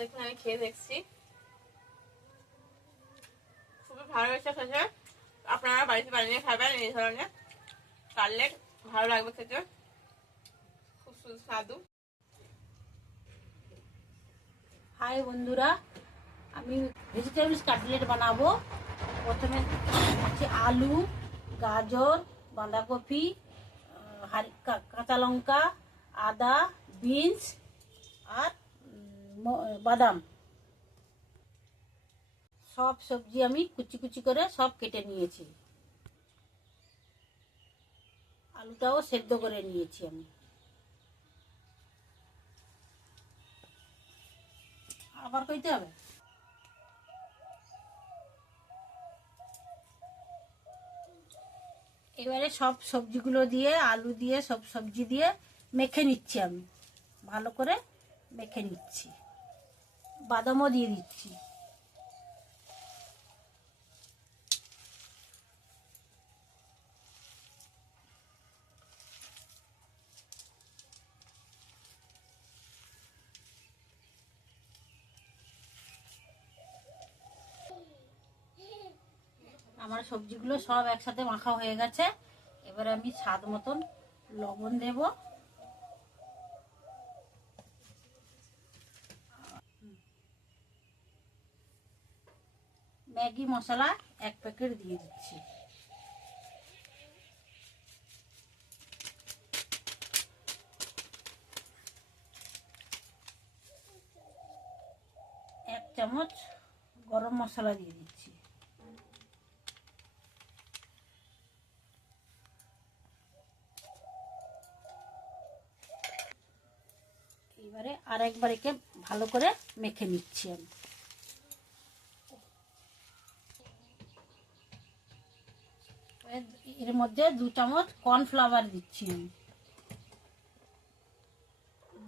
দেখুন আমি খেয়ে দেখছি। খুবই ভালো হয়েছে খেতে আপনারা বাড়িতে বানিয়ে খাবেন এই ধরনের। কাটলেট ভালো লাগবে খেতে খুব সুস্বাদু হাই বন্ধুরা, আমি ভেজিটেবলস কাটলেট বানাবো। প্রথমে হচ্ছে আলু, গাজর, বাঁধাকপি কাঁচা লঙ্কা, আদা, বিনস আর বাদাম। সব সবজি আমি কুচি কুচি করে সব কেটে নিয়েছি। আলুটাও সেদ্ধ করে নিয়েছি আমি। আবার কইতে হবে? এবারে সব সবজিগুলো দিয়ে, আলু দিয়ে, সব সবজি দিয়ে মেখে নিচ্ছি আমি। ভালো করে মেখে নিচ্ছি। বাদামও দিয়ে দিচ্ছি। আমার সবজিগুলো সব একসাথে মাখা হয়ে গেছে। এবার আমি স্বাদ মতন লবণ দেব। ম্যাগি মশলা এক প্যাকেট দিয়ে দিচ্ছি। এক চামচ গরম মশলা দিয়ে দিচ্ছি। এবারে আর একবার একে ভালো করে মেখে নিচ্ছি আমি। এর- মধ্যে দু চামচ কর্নফ্লাওয়ার দিচ্ছি আমি।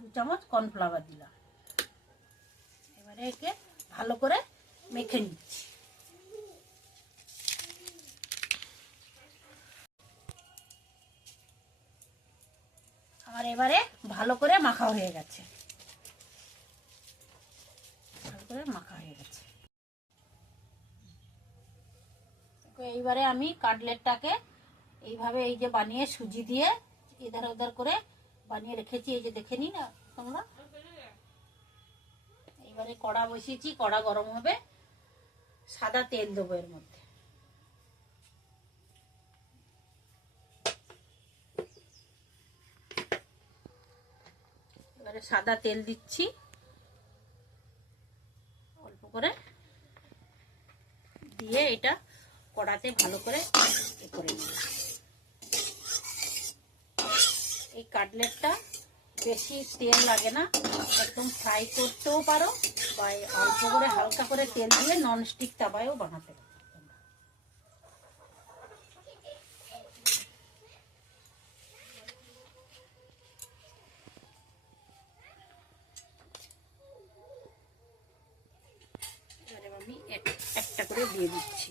দু চামচ কর্নফ্লাওয়ার দিলাম। এবারে একে ভালো করে মেখে নিচ্ছি। আমার এবারে ভালো করে মাখা হয়ে গেছে। ভালো করে মাখা হয়ে গেছে। এইবারে আমি কাটলেটটাকে এইভাবে এই যে বানিয়ে সুজি দিয়ে এধার ওধার করে বানিয়ে রেখেছি, এই যে দেখে নি না তোমরা? এইবারে কড়া বসিয়েছি, কড়া গরম হবে। সাদা তেল দেবো এর মধ্যে। এবারে সাদা তেল দিচ্ছি। অল্প করে দিয়ে এটা কড়াতে ভালো করে করে নেব। এই কাটলেটটা বেশি তেল লাগে না, একদম ফ্রাই করতেও পারো বা অল্প করে হালকা করে তেল দিয়ে ননস্টিক তাওয়ায়ও বানাতে পারো আমি একটা করে দিয়ে দিচ্ছি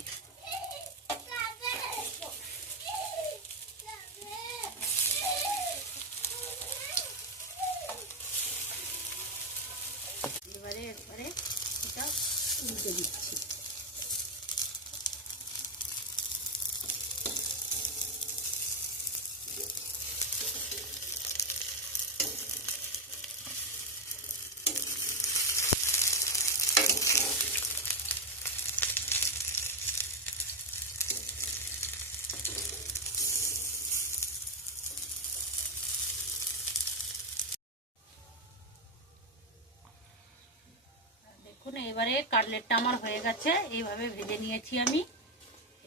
এবারে একবারে এটা উল্টে দিচ্ছি দেখুন এবারে কাটলেটটা আমার হয়ে গেছে, এইভাবে ভেজে নিয়েছি আমি।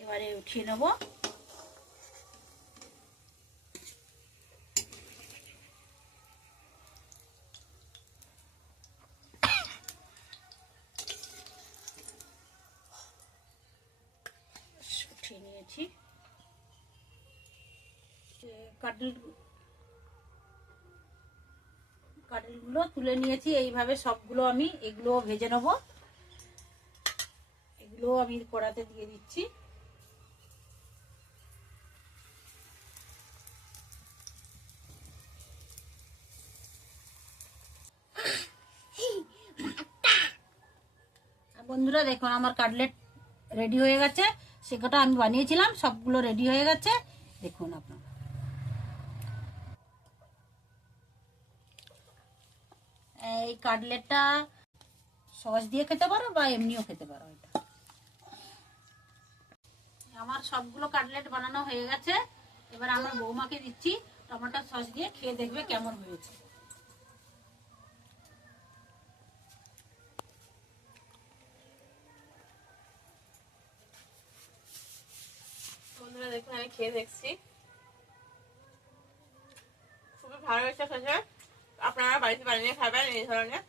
এবারে উঠিয়ে নেব। উঠিয়ে নিয়েছি। কাটল কাটলগুলো তুলে নিয়েছি, এইভাবে সবগুলো আমি এগুলো ভেজে নেব। এগুলো আমি কড়াতে দিয়ে দিচ্ছি। বন্ধুরা, দেখুন, আমার কাটলেট রেডি হয়ে গেছে। সে কটা আমি বানিয়েছিলাম, সবগুলো রেডি হয়ে গেছে। দেখুন আপনারা। এই কাটলেটটা সস দিয়ে খেতে পারো বা এমনিও খেতে পারো এটা? আমার সবগুলো কাটলেট বানানো হয়ে গেছে। এবার আমার বৌমাকে দিচ্ছি, টমেটো সস দিয়ে খেয়ে দেখবে কেমন হয়েছে। দেখুন, আমি খেয়ে দেখছি। খুবই ভালো হয়েছে আপনারা বাড়িতে বানিয়ে খাবেন এই ধরনের।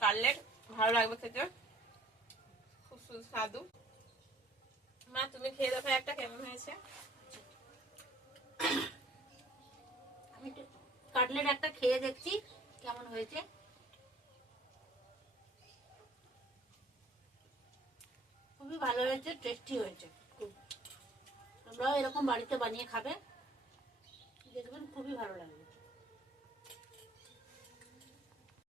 কাটলেট ভালো লাগবে খেতে। খুব সুস্বাদু। মা, তুমি খেয়ে দেখো, একটা কেমন হয়েছে? আমি কাটলেট একটা খেয়ে দেখছি, কেমন হয়েছে। খুবই ভালো হয়েছে টেস্টি হয়েছে, খুব। তোমরাও এরকম বাড়িতে বানিয়ে খাবে। দেখবেন খুবই ভালো লাগবে।